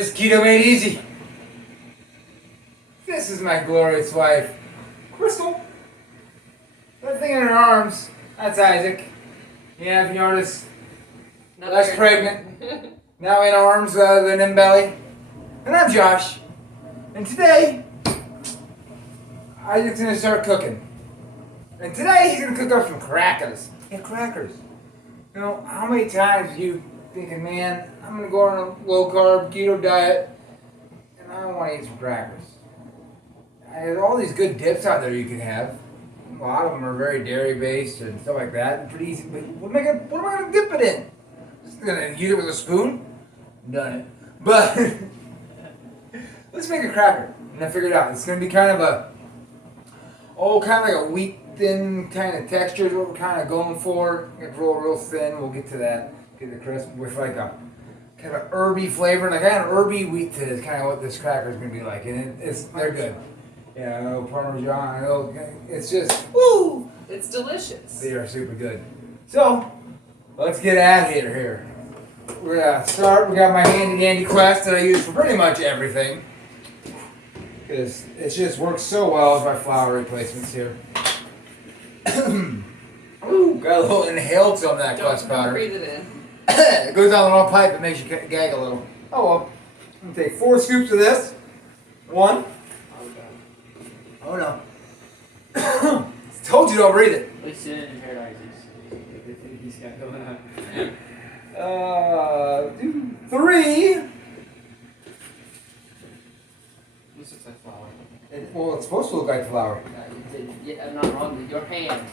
is Keto Made Easy. This is my glorious wife, Crystal. That thing in her arms, that's Isaac. Yeah, if you notice, less pregnant, now in arms rather than in belly. And I'm Josh. And today, Isaac's gonna start cooking. And today he's gonna cook up some crackers. Yeah, crackers. You know, how many times you thinking, man, I'm gonna go on a low carb keto diet and I want to eat some crackers. There's all these good dips out there you can have. A lot of them are very dairy based and stuff like that. Pretty easy, but what am I gonna dip it in? Just gonna use it with a spoon? Done it. But let's make a cracker and I figured it out. It's gonna be kind of like a wheat thin kind of texture is what we're kind of going for. It's real thin. We'll get to that. Get the crisp with like a kind of herby flavor. Like I got an herby wheat to is kind of what this cracker is gonna be like, and they're good. Yeah, a little parmesan. It's just woo. It's delicious. They are super good. So let's get at it here. We're gonna start. We got my handy dandy Quest that I use for pretty much everything because it just works so well with my flour replacements here. Ooh, got a little inhaled some of that Quest powder. Don't breathe it in. It goes down the wrong pipe. It makes you gag a little. Oh well. I'm gonna take 4 scoops of this. 1. Oh no. Told you don't breathe it. At least in paradise. He's got going on. 3. This looks like flour. Well, it's supposed to look like flour. Yeah, I'm not wrong with your hand.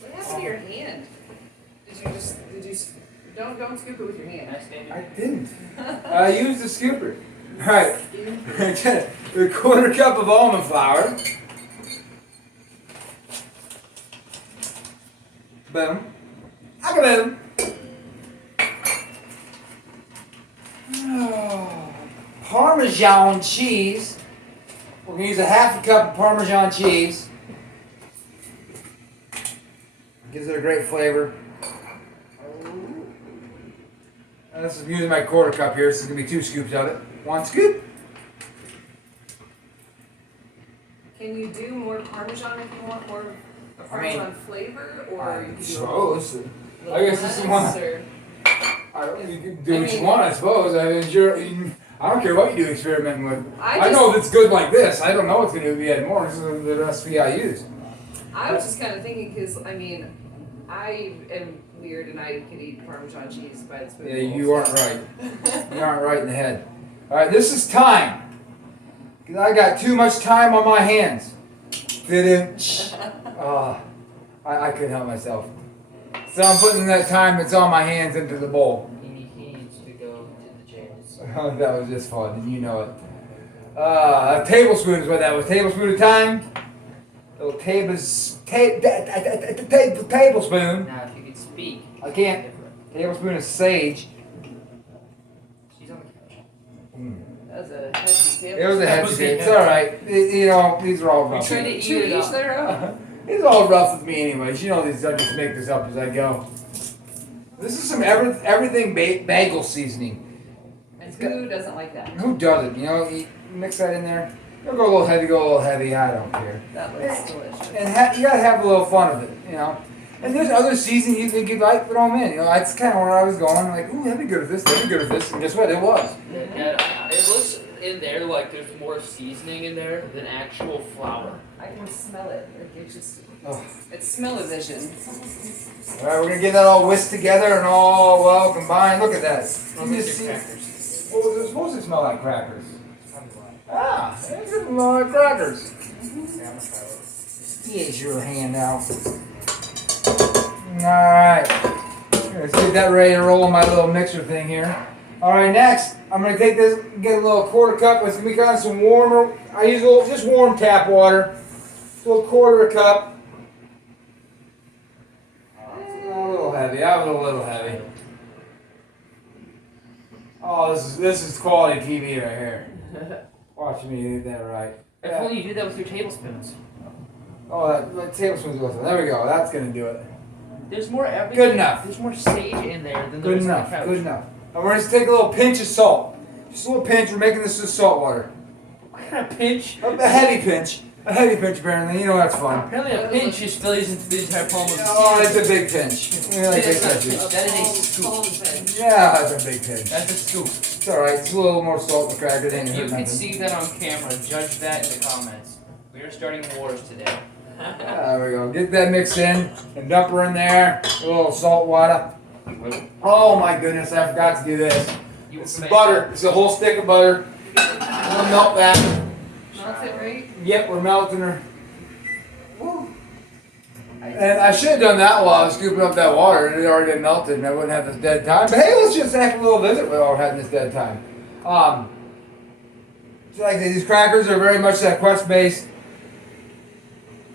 What happened to your hand? Did you don't scoop it with your hand. I didn't. I used a scooper. Alright. A 1/4 cup of almond flour. Boom. Boom. Parmesan cheese. We're going to use a 1/2 cup of Parmesan cheese. Gives it a great flavor. And this is using my 1/4 cup here. This is going to be 2 scoops of it. 1 scoop. Can you do more Parmesan if you want more a Parmesan flavor, or you can do suppose. a I guess this is one. You can do what you want, I suppose. I don't care what you do experimenting with. I know if it's good like this. I don't know what's going to be added more. This is the recipe I use. I was just kind of thinking because I am weird and I could eat Parmesan cheese by the spoon. Yeah, you aren't right. You aren't right in the head. All right, this is thyme. Because I got too much time on my hands. I couldn't help myself. So I'm putting that thyme that's on my hands into the bowl. He needs to go to the jails. That was just fun, and you know it. A tablespoon is what that was. Tablespoon of thyme. A little tablespoon. Now, if you could speak. I can't. Tablespoon of sage. She's on the couch. That was a hefty table. It was a hefty thing. It's alright. You know, these are all rough. Trying to eat each their own. It's all rough with me anyways. You know these. I just make this up as I go. This is some everything bagel seasoning. And who doesn't like that? Who doesn't? You know, you mix that in there. You'll go a little heavy. I don't care. That looks delicious. And you gotta have a little fun with it, you know. And there's other seasoning you think you'd like, put them in. You know, that's kind of where I was going. I'm like, ooh, that'd be good with this. That'd be good with this. And guess what? It was. Yeah, it looks in there like there's more seasoning in there than actual flour. I can smell it. It's just, Oh. it's smell-o-vision. All right, we're gonna get that all whisked together and all well combined. Look at that. Smells like your crackers. Well, they're supposed to smell like crackers. Ah, they smell like crackers. Here's your hand out. Alright. Let's get that ready to roll in my little mixer thing here. Alright, next, I'm going to take this, get a little 1/4 cup. It's going to be kind of some warmer. I use just warm tap water. A little 1/4 cup. A little heavy. I was a little heavy. Oh, this is quality TV right here. Watch me do that right. If only you do that with your tablespoons. Oh, that tablespoon's awesome. There we go. That's going to do it. There's more everything. Good enough. There's more sage in there than there Good is on the enough. couch. Good enough. And we're gonna take a little pinch of salt. Just a little pinch. We're making this with salt water. What kind of pinch? A heavy pinch. A heavy pinch, apparently. You know that's fun. Apparently a pinch is fills into the entire palm of the Oh, it's a big pinch. We like big That pinches. is a Palm scoop. pinch. Yeah, that's a big pinch. That's a scoop. It's alright. It's a little more salt in the cracker than You can see that on camera. Judge that in the comments. We are starting wars today. There we go. Get that mix in and dump her in there. A little salt water. Oh my goodness, I forgot to do this. It's butter. It's a whole stick of butter. We'll melt that. Melt it, right? Yep, we're melting her. Woo. And I should have done that while I was scooping up that water. It had already been melted and I wouldn't have this dead time. But hey, let's just have a little visit while we're having this dead time. So like these crackers are very much that crust based.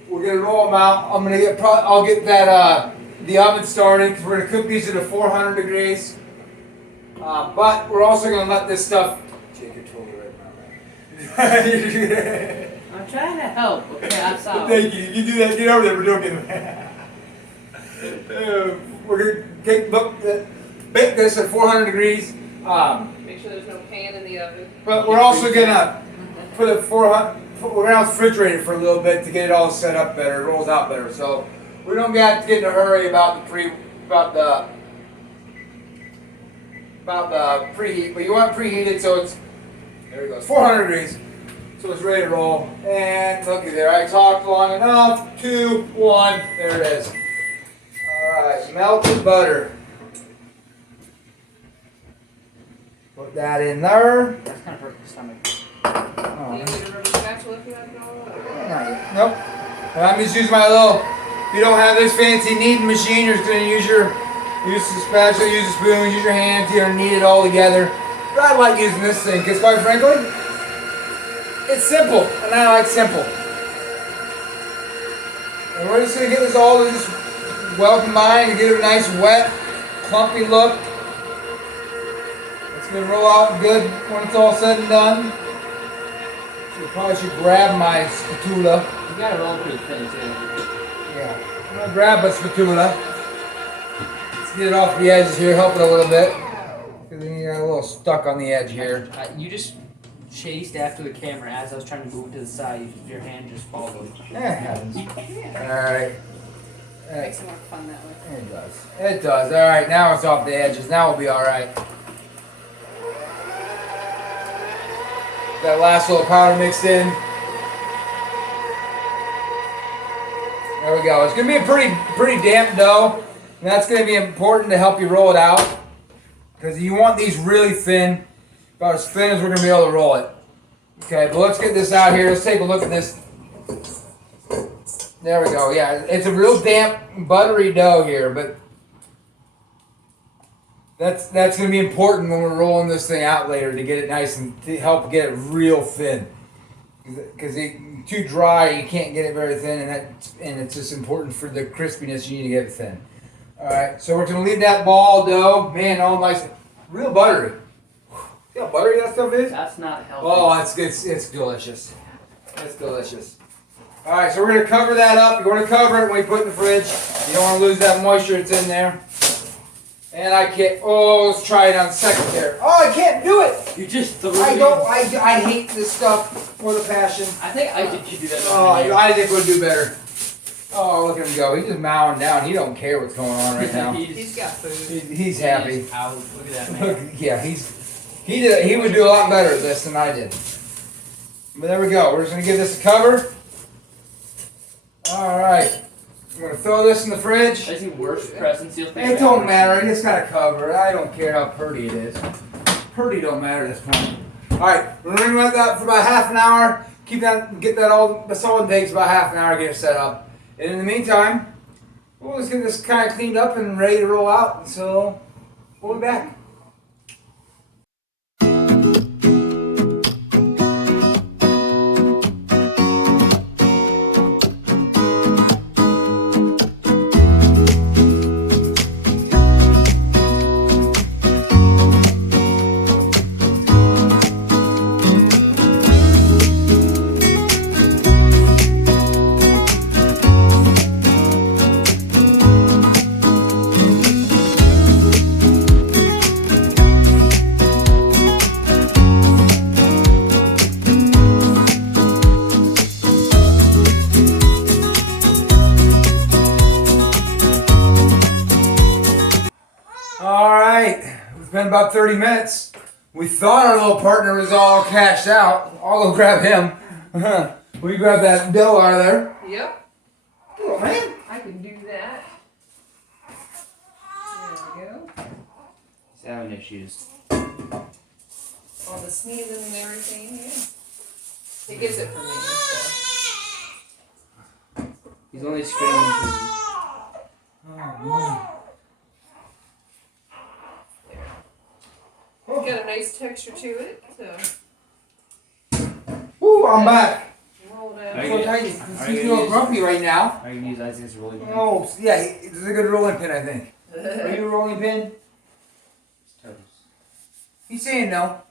We're gonna roll them out. I'm gonna get I'll get that the oven started because we're gonna cook these at 400 degrees. But we're also gonna let this stuff. Jake, you're totally right now. I'm trying to help. Okay, I'm sorry. Thank you. You do that. Get over there. We're doing it. We're gonna bake this at 400 degrees. Make sure there's no pan in the oven. But we're also gonna put it 400. We're gonna refrigerate it for a little bit to get it all set up better. It rolls out better. So we don't have to get in a hurry about the preheat. But you want to preheat it so it's there. It goes 400 degrees. So it's ready to roll. And looky there. I talked long enough. 2, 1. There it is. All right. Melted butter. Put that in there. That's kind of hurt the stomach. Oh. Do you need a rubber spatula if you have it all? Nope. I'm just using my little. If you don't have this fancy kneading machine, you're just gonna use the spatula, use a spoon, use your hands, knead it all together. But I like using this thing because, quite frankly, it's simple, and I like simple. And we're just gonna get this all just well combined and get it a nice wet, clumpy look. It's gonna roll out good when it's all said and done. So probably should grab my spatula. You got it roll pretty thin too. Yeah. I'm gonna grab a spatula. Let's get it off the edges here, help it a little bit. Because then you got a little stuck on the edge here. You just chased after the camera as I was trying to move to the side. Your hand just followed. Yeah, it happens. Alright. Makes it more fun that way. It does. It does. Alright, now it's off the edges. Now we'll be alright. That last little powder mixed in. There we go. It's going to be a pretty damp dough. And that's going to be important to help you roll it out. Because you want these really thin. About as thin as we're going to be able to roll it. Okay, but let's get this out here. Let's take a look at this. There we go. Yeah, it's a real damp, buttery dough here. But that's going to be important when we're rolling this thing out later to get it nice and to help get it real thin. Because too dry, you can't get it very thin, and it's just important for the crispiness. You need to get it thin. All right, so we're gonna leave that ball dough, man, all nice, real buttery. See how buttery that stuff is? That's not healthy. Oh, it's delicious. It's delicious. All right, so we're gonna cover that up. You're gonna cover it when we put it in the fridge. You don't want to lose that moisture that's in there. And I can't. Oh, let's try it on second there. Oh, I can't do it. You just threw I it. don't. I hate this stuff with a passion. I think Isaac should do that. Oh, I think we'll do better. Oh, look at him go. He's just mowing down. He don't care what's going on right now. He's got food. He's happy. He's out. Look at that Look, man. yeah, he would do a lot better at this than I did. But there we go. We're just gonna give this a cover. All right. I'm gonna throw this in the fridge. That's the worst presents you'll think. It don't matter. It just got a cover. I don't care how pretty it is. Pretty don't matter at this point. All right, we're gonna let that for about half an hour. Keep that, get that all. That's all it takes, about half an hour to get it set up. And in the meantime, we'll just get this kind of cleaned up and ready to roll out. So we'll be back. been about 30 minutes. We thought our little partner was all cashed out. I'll go grab him. We grab that dough out of there. Yep. Oh, man. I can do that. There we go. He's having issues. All the sneezing and everything, yeah. He gets it from me, so. He's only screaming because Got a nice texture to it, so. Woo, I'm back. Roll it Are out. you So gonna- tight. are He's you a gonna little use- grumpy right now. Are you gonna use Isaac's rolling pin? Oh, yeah, it's a good rolling pin, I think. Are you a rolling pin? He's saying no.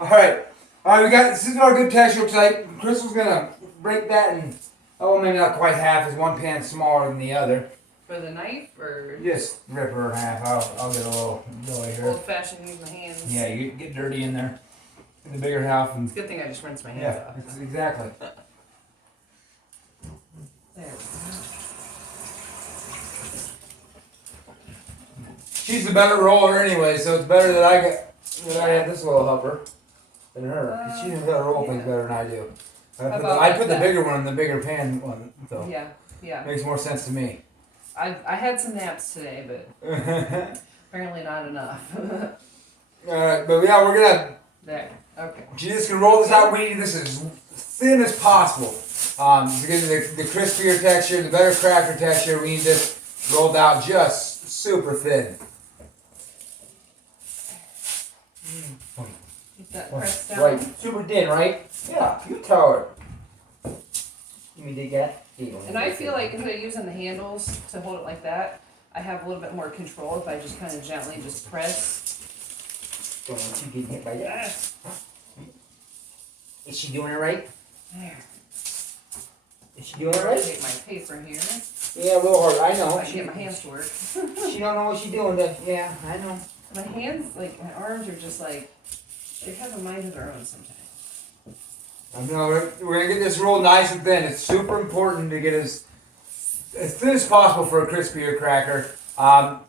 Alright, we got, this is what our good texture looks like. Crystal's gonna break that and, oh, maybe not quite half, as one pan smaller than the other. For the knife, or Just rip her in half. I'll get a little doughy here. old fashioned use my hands? Yeah, you get dirty in there. In the bigger half. And, It's a good thing I just rinsed my hands yeah, off. it's exactly. There we go. She's the better roller anyway, so it's better that I had this little helper than her. 'Cause she knows how to roll things better than I do. I put the bigger one in the bigger pan one, so Yeah, yeah. makes more sense to me. I had some naps today, but apparently not enough. Alright, but yeah, we're gonna. There. Okay. She's just gonna roll this out. We need this as thin as possible. To get the crispier texture, the better cracker texture, we need this rolled out just super thin. Get that pressed down. Right, super thin, right? Yeah, you tell her. You mean dig that? And I feel like instead of using the handles to hold it like that, I have a little bit more control if I just kind of gently just press. Don't want you getting hit by that. Ah, Is she doing it right? there. Is she doing it right? Take my paper here. Yeah, real hard. I know. I can get my hands to work. She don't know what she's doing. Yeah, I know. My hands, like my arms, are just like they have a mind of their own sometimes. I know. We're gonna get this rolled nice and thin. It's super important to get as thin as possible for a crispier cracker.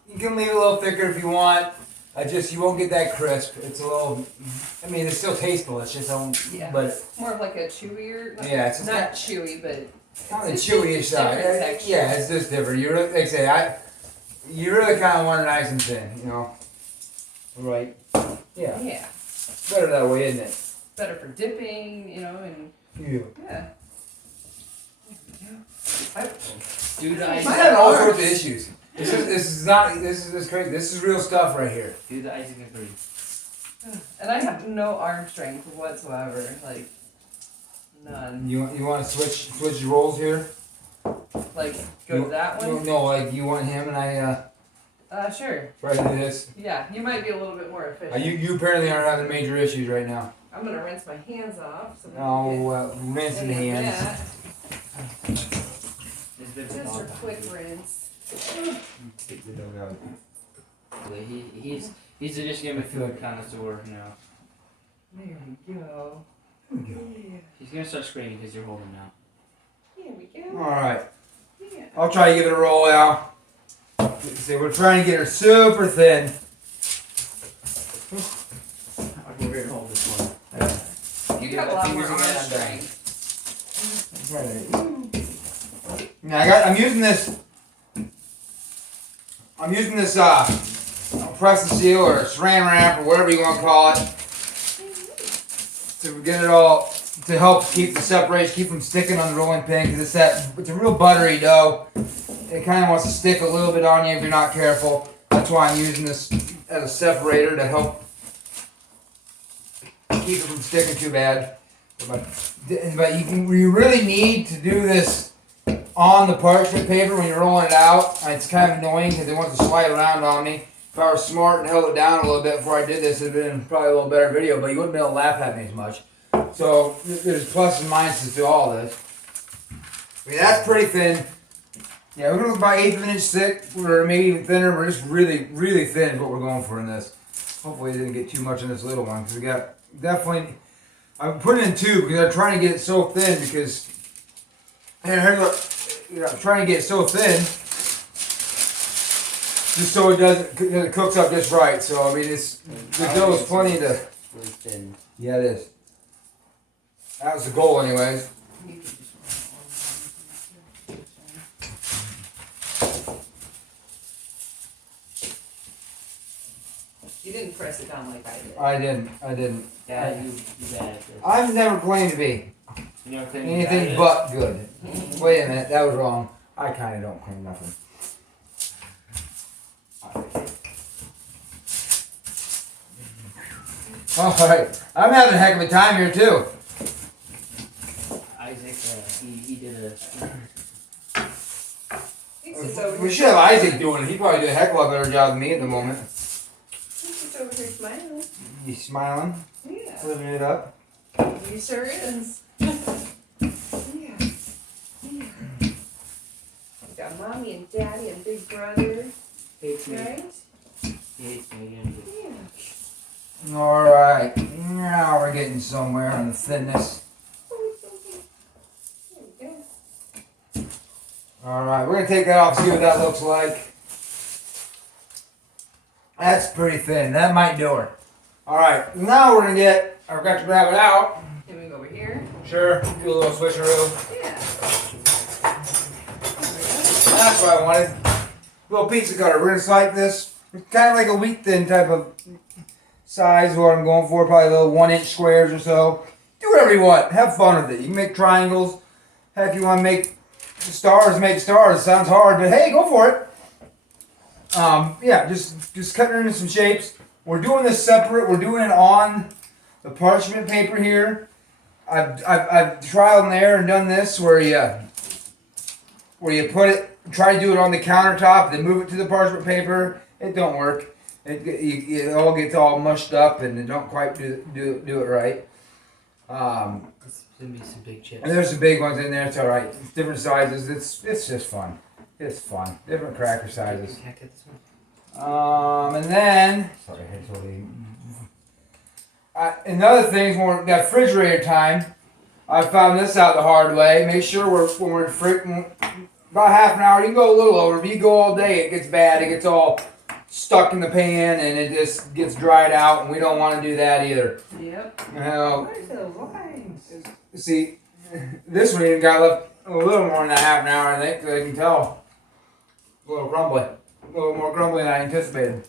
You can leave it a little thicker if you want. You won't get that crisp. It's a little. I mean, it still tastes delicious. Yeah. But More of like a chewier. yeah, it's Not chewy, but kind of It's chewy just side. different texture. Yeah, it's just different. You really, like I say, you really kind of want it nice and thin, you know. Right. Yeah. yeah, Better that way, isn't it? better for dipping, you know, and Yeah. yeah. do the I'm Isaac. having all sorts of issues. This is crazy. This is real stuff right here. Do the Isaac and 3. And I have no arm strength whatsoever, like none. You want to switch rolls here? Like go to that one. No, like you want him and I Sure. right into this. Yeah, you might be a little bit more efficient. You apparently are having major issues right now. I'm gonna rinse my hands off. So Rinse in the hands. Just a quick rinse. He's just gonna be a food connoisseur now. There we go. He's gonna start screaming because you're holding now. There we go. All right. Yeah. I'll try to give it a roll out. See, we're trying to get her super thin. I'll go here and hold this one. You have a lot more arm Fingers strength. Now I'm using this. Press and seal or saran wrap or whatever you want to call it to get it all to help keep the separation, keep from sticking on the rolling pin because it's a real buttery dough. It kind of wants to stick a little bit on you if you're not careful. That's why I'm using this as a separator to help keep it from sticking too bad. But you really need to do this on the parchment paper when you're rolling it out. It's kind of annoying because it wants to slide around on me. If I was smart and held it down a little bit before I did this, it'd have been probably a little better video, but you wouldn't be able to laugh at me as much. So there's pluses and minuses to all this. I mean, that's pretty thin. Yeah, we're going to go about 1/8 of an inch thick, or maybe even thinner. We're just really, really thin is what we're going for in this. Hopefully it didn't get too much in this little one, because we got definitely, I'm putting in 2 because I'm trying to get it so thin because, here look, I'm trying to get it so thin just so it doesn't, it cooks up just right. So I mean, it's the dough is plenty to. Really thin. Yeah, it is. That was the goal, anyways. You didn't press it down like I did. I didn't. Yeah, you bad at this. I've never claimed to be You know, thing you anything got but good. Wait a minute, that was wrong. I kind of don't claim nothing. Alright, I'm having a heck of a time here too. Isaac, he did a. He's just over We here. should have Isaac doing it. He probably did a heck of a better job than me at the moment. He's just over here smiling. He's smiling, Yeah. living it up. He sure is. Yeah. Yeah. We got mommy and daddy and big brother, Hates me. right? He hates me again. Yeah. Alright, now we're getting somewhere on the thinness. There we go. Alright, we're gonna take that off, see what that looks like. That's pretty thin. That might do her. Alright, now we're gonna get, I forgot to grab it out. Can we go over here? Sure, do a little switcheroo. Yeah. That's what I wanted. Little pizza cutter. We're gonna slice this. It's kind of like a wheat thin type of size is what I'm going for. Probably little 1-inch squares or so. Do whatever you want. Have fun with it. You can make triangles. Heck, if you want to make stars, make stars. It sounds hard, but hey, go for it. Yeah, just cutting it into some shapes. We're doing this separate. We're doing it on the parchment paper here. I've tried and error and done this where you put it, try to do it on the countertop, then move it to the parchment paper. It don't work. It all gets all mushed up and it don't quite do it right. It's gonna be some big chips. And there's some big ones in there. It's all right. It's different sizes. It's just fun. It's fun. Different cracker sizes. Can I cut this one? And then sorry, I totally. Another thing is when we're got refrigerator time. I found this out the hard way. Make sure when we're about half an hour. You can go a little over. If you go all day, it gets bad. It gets all stuck in the pan and it just gets dried out. And we don't want to do that either. Yep. You know, Where's the lines? see, this one even got left a little more than a half an hour. I think 'cause I can tell. A little crumbly. A little more crumbly than I anticipated.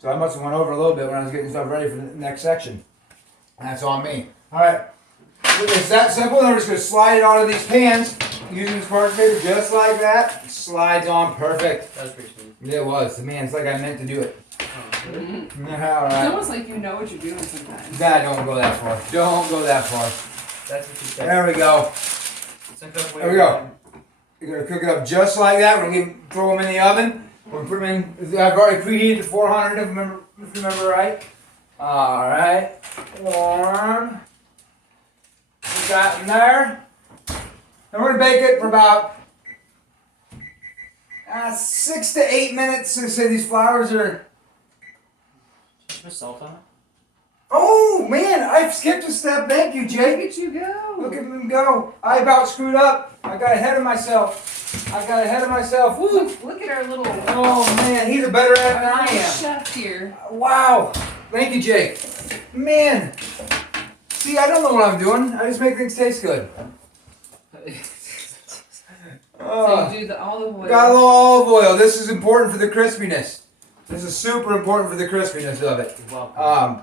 So I must have went over a little bit when I was getting stuff ready for the next section. That's on me. Alright. It's that simple. Then we're just going to slide it onto these pans using this parchment paper just like that. It slides on perfect. That was pretty smooth. It was. Man, it's like I meant to do it. Oh, really? It's Alright. almost like you know what you're doing sometimes. Nah, don't go that far. Don't go that far. That's what you said. There we go. There we go. You're going to cook it up just like that. We're going to throw them in the oven. We'll put them in. I've already preheated to 400 if you remember right. Alright. Warm. Put that in there. And we're going to bake it for about 6 to 8 minutes. So say these flours are. Put salt on it? Oh man, I skipped a step. Thank you, Look Jake. at you go. Look at them go. I about screwed up. I got ahead of myself. Woo. Look at our little Oh man, he's a better at it than I am. chef here. Wow. Thank you, Jake. Man. See, I don't know what I'm doing. I just make things taste good. So you do the olive oil. Got a little olive oil. This is important for the crispiness. This is super important for the crispiness of it. You're welcome.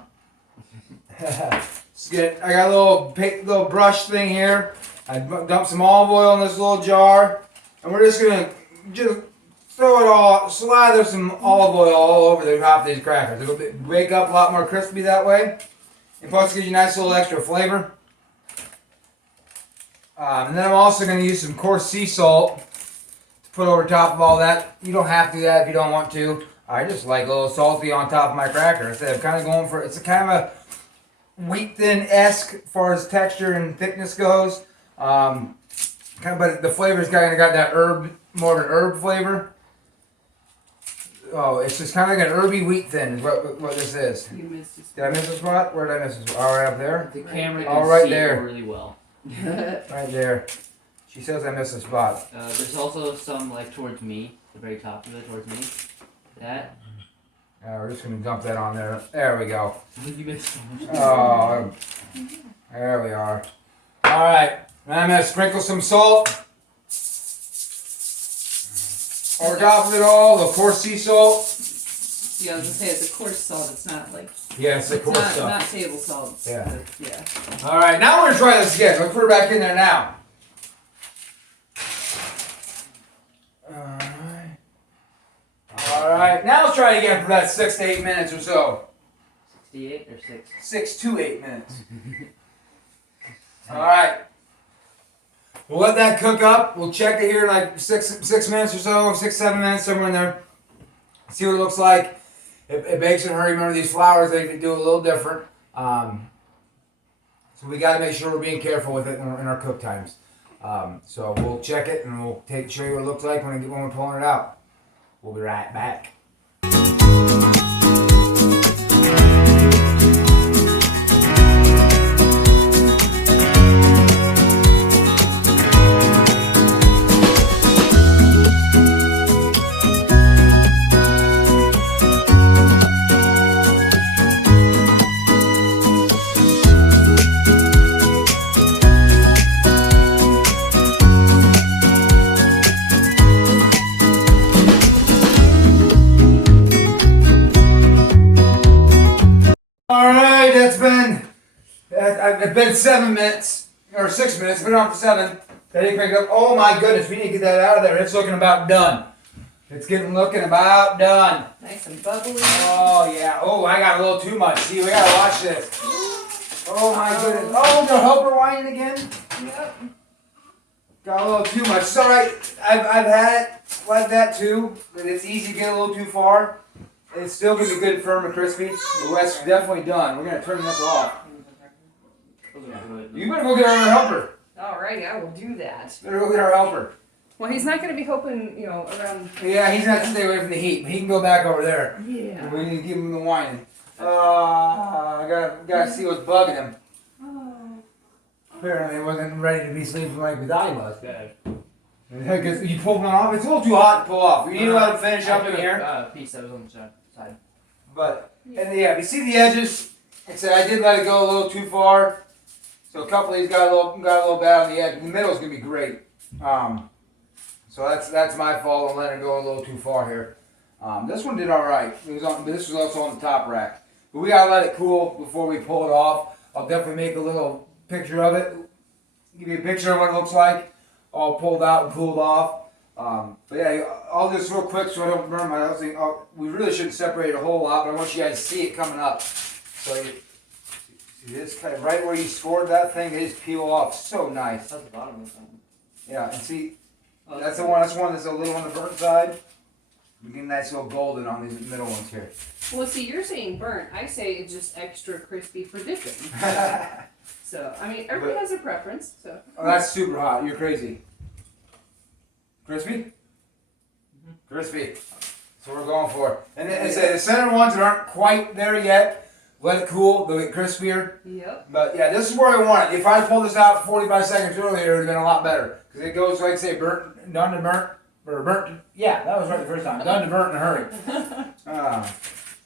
I got a little brush thing here. I dumped some olive oil in this little jar. And we're just going to throw it all, slather some olive oil all over the top of these crackers. It'll wake up a lot more crispy that way. And plus it gives you a nice little extra flavor. And then I'm also going to use some coarse sea salt to put over top of all that. You don't have to do that if you don't want to. I just like a little salty on top of my cracker. Instead of kind of going for, it's a kind of a wheat thin-esque as far as texture and thickness goes. But the flavor's kind of got that herb, more of an herb flavor. Oh, it's just kind of like an herby wheat thin is what this is. You missed it. Did I miss a spot? Where did I miss a spot? All right up there. The camera can All right see there. it really well. Right there. She says I missed a spot. There's also some like towards me, the very top of it towards me. That. We're just gonna dump that on there. There we go. You missed so much. Oh, there we are. All right, now I'm gonna sprinkle some salt over top of it all. The coarse sea salt. Yeah, I was gonna say it's a coarse salt. It's not like Yes, the it's coarse not, stuff. not table salt. Yeah. Yeah. All right, now we're gonna try this again. Let's put it back in there now. All right, now let's try it again for that 6 to 8 minutes or so. 68 or 6? 6 to 8 minutes. All right. We'll let that cook up. We'll check it here in like six minutes or so, 6, 7 minutes, somewhere in there. See what it looks like. It bakes in a hurry. Remember, these flours, they can do a little different. So we got to make sure we're being careful with it in our cook times. So we'll check it and we'll show you what it looks like when we're pulling it out. We'll be right back. Alright, it's been 7 minutes, or 6 minutes, been on for 7. That didn't pick up. Oh my goodness, we need to get that out of there. It's looking about done. It's looking about done. Nice and bubbly. Oh yeah, oh I got a little too much. See, we gotta watch this. Oh my goodness. Oh, the helper whining again? Yep. Got a little too much. It's alright, I've had it like that too, but it's easy to get a little too far. It's still going to be good, firm, and crispy. The West's definitely done. We're going to turn this off. You better go get our helper. Alright, I will do that. Better go get our helper. Well, he's not going to be hoping, around. Yeah, he's going to stay away from the heat. He can go back over there. Yeah. We need to give him the whining. I gotta see what's bugging him. Oh. Apparently, he wasn't ready to be sleeping like his eye was. Good. Because you pulled one off. It's a little too hot to pull off. We need to let him finish up in here. Piece that was on the side. But, and yeah, you see the edges? Like I said, I did let it go a little too far. So a couple of these got a little bad on the edge. The middle's gonna be great. So that's my fault on letting it go a little too far here. This one did all right. This was also on the top rack. But we gotta let it cool before we pull it off. I'll definitely make a little picture of it. Give you a picture of what it looks like. All pulled out and cooled off. But yeah, I'll do this real quick so I don't burn my other thing. We really shouldn't separate a whole lot, but I want you guys to see it coming up. So you see this kind of right where you scored that thing, they just peel off. So nice. That's the bottom of something. Yeah, and see, that's the one that's a little on the burnt side. We get a nice little golden on these middle ones here. Well, see, you're saying burnt. I say it's just extra crispy for dipping. So, I mean, everybody has a preference. So. Oh, that's super hot. You're crazy. Crispy? Mm-hmm. Crispy. That's what we're going for. And then, the center ones that aren't quite there yet, let it cool. They'll get crispier. Yep. But yeah, this is where I want it. If I pulled this out 45 seconds earlier, it would have been a lot better. Because it goes, like say, done to burnt. Or burnt. Yeah, that was right the first time. Done to burnt in a hurry.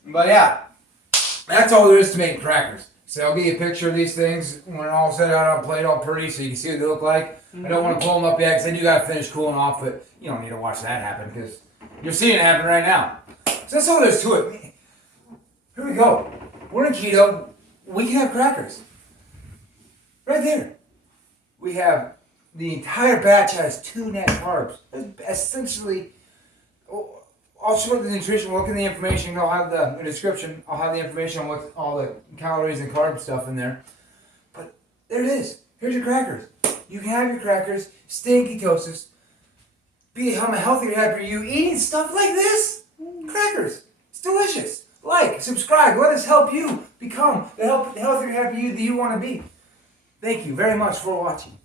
But yeah, that's all there is to making crackers. So I'll get you a picture of these things when they're all set out on a plate, all pretty, so you can see what they look like. I don't want to pull them up yet, because then you got to finish cooling off, but you don't need to watch that happen, because you're seeing it happen right now. So that's all there is to it. Here we go. We're in keto. We can have crackers. Right there. We have the entire batch has 2 net carbs. Essentially, I'll show the nutrition. Look at the information. I'll have the description. I'll have the information on what all the calories and carb stuff in there. But there it is. Here's your crackers. You can have your crackers. Stay in ketosis. Be healthier, happier you. Eating stuff like this. Crackers. It's delicious. Like, subscribe. Let us help you become the healthier, happier you that you want to be. Thank you very much for watching.